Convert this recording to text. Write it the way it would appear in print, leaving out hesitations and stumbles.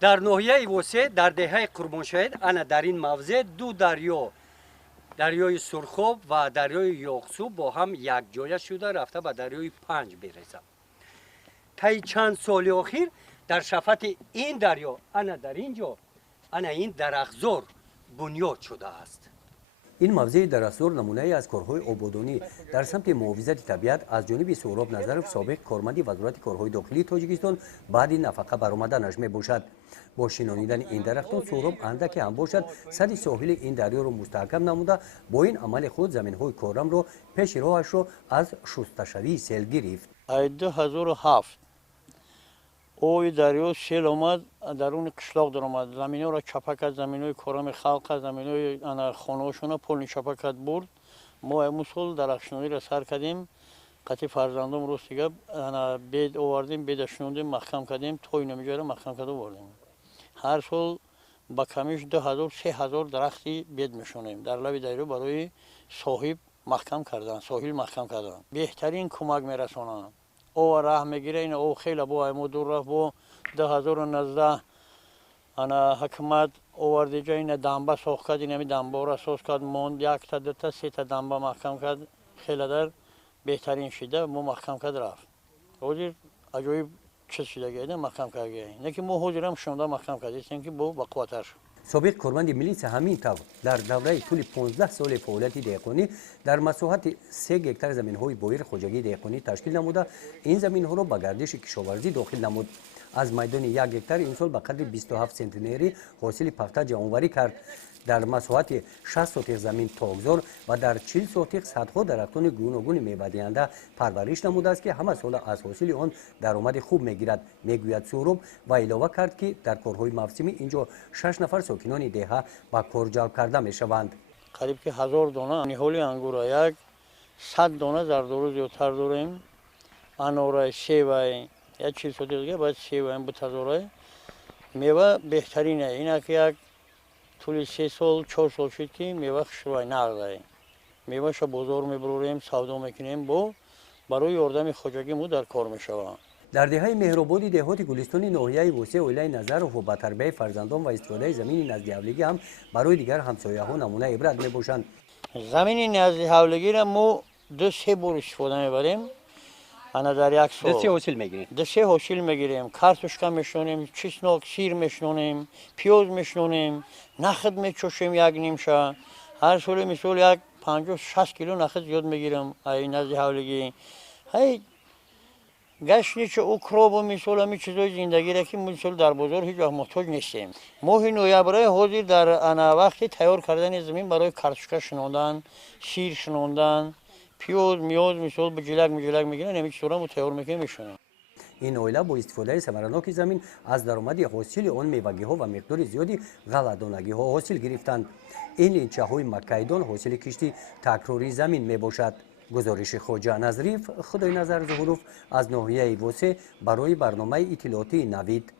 در ناحیه وسه در دهه قربانشاهد انا در این موضع دو دریا دریای سرخاب و دریای یاقسو با هم یک جای شده رفته به دریای پنج برسه. طی چند سال اخیر در شفت این دریا انا در اینجا انا این درختزار بنیاد شده است. این موضع درختزار نمونه از کارهای آبادانی در سمت محافظت طبیعت از جانب سهراب نظرов سابق کارمند وزارت کارهای داخلی تاجیکستان بعد نفقه برآمدنش میباشد. با شنانیدن این درختان سهراب اندکی هم باشد سد ساحل این دریا را مستحکم نموده با این عمل خود زمینهای کارم را پیش راهش را از شستشوی سیل گرفت. 2007 اوی دریا سیل آمد درون قشلاق در آمد زمینه را چپک کرد زمینه کارم خلق زمینه خانه‌شون پل چپک کرد برد ما امسال درخشانی را سر کردیم قطعی فرزندم رو دیگه بید آوردیم بید شنوندیم محکم کردیم توی نمیجاره محکم کرده آوردیم هر سال با کمیش 2000-3000 درختی بید میشونیم در لب دریا برای صاحب محکم کردن ساحل محکم کردن بهترین کمک میرسونن او راه میگیره این او خیلی با ما دور رفت با 2019 انا حکومت آورد جای این دنبه ساخت کرد این دنبه را ساخت کرد موند یک تا دو تا سه تا دنبه محکم کرد خیلی در بهترین شده ما محکم کرد رفت حاضر عجایب چه شده گیده محکم کرد گیده نه که ما حاضرم شونده محکم کرد است که با قوتر شد. سابق کارمند ملیس همین طور در دوره طول 15 سال فعالیت دهقانی در مساحت 3 هکتار زمین‌های بایر خوجگی دهقانی تشکیل نموده این زمین‌ها را به گردش کشاورزی داخل نمود. از میدان 1 هکتار این سال به قدر 27 سانتی حاصل پخته جانوری کرد. در مساحت 60 سوتیق زمین تاکزار و در 40 سوتیق صدها درختان گوناگون میوه دهنده پرورش نموده است که همه سال از حاصل آن درآمد خوب میگیرد میگوید سهراب و علاوه کرد که در کارهای موسمی اینجا 6 نفر ساکنان دهه به کار جلب کرده میشوند. قریب که 1000 دانه نهالی انگور یک 100 دانه زردآلو زیادتر داریم انار سیب یا 40 سوتیق دیگه باید سیب هم بتازاره میوه بهترینه اینه که یک طول 3 سال 4 سال شد که میوه شروع نقده میوه شو بازار میبروریم سودا میکنیم با برای یاردم خوجگی مو در کار میشویم. در دهه مهرآباد دهات گلستان ناحیه وسه ولای نظرov و با تربیت فرزندان و استفاده زمین نزد حولگی هم برای دیگر همسایه‌ها نمونه عبرت میباشند. زمین نزد حولگی را ما 2-3 بار استفاده میبریم انا در یک سال 2 حاصل میگیریم 2 حاصل میگیریم کارتوشکا میشونیم چسناک سیر میشونیم پیاز میشونیم نخود میچوشیم یک نیم شا هر سال مثال یک 50-60 کیلو نخود زیاد میگیرم این نزد حولگی هی گشت چه او کروب و مثال همی چیزای زندگی را که مثال در بازار هیچ وقت محتاج نیستیم ماه نوامبر حاضر در انا وقتی تیار کردن زمین برای کارتوشکا شنوندن شیر شنوندن پیاز میاز مثال به جلک میگیرن همین چطورا تیار میکنیم میشونیم. این اویلا با استفاده ثمرناک زمین از درآمد حاصل آن میوگی ها و مقدار زیادی غله‌دانگی ها حاصل گرفتند. این لینچه های مکیدان حاصل کشتی تکراری زمین می باشد. گزارش خواجه نظریف خدای نظر ظهوروف از ناحیه وسه برای برنامه اطلاعاتی نوید.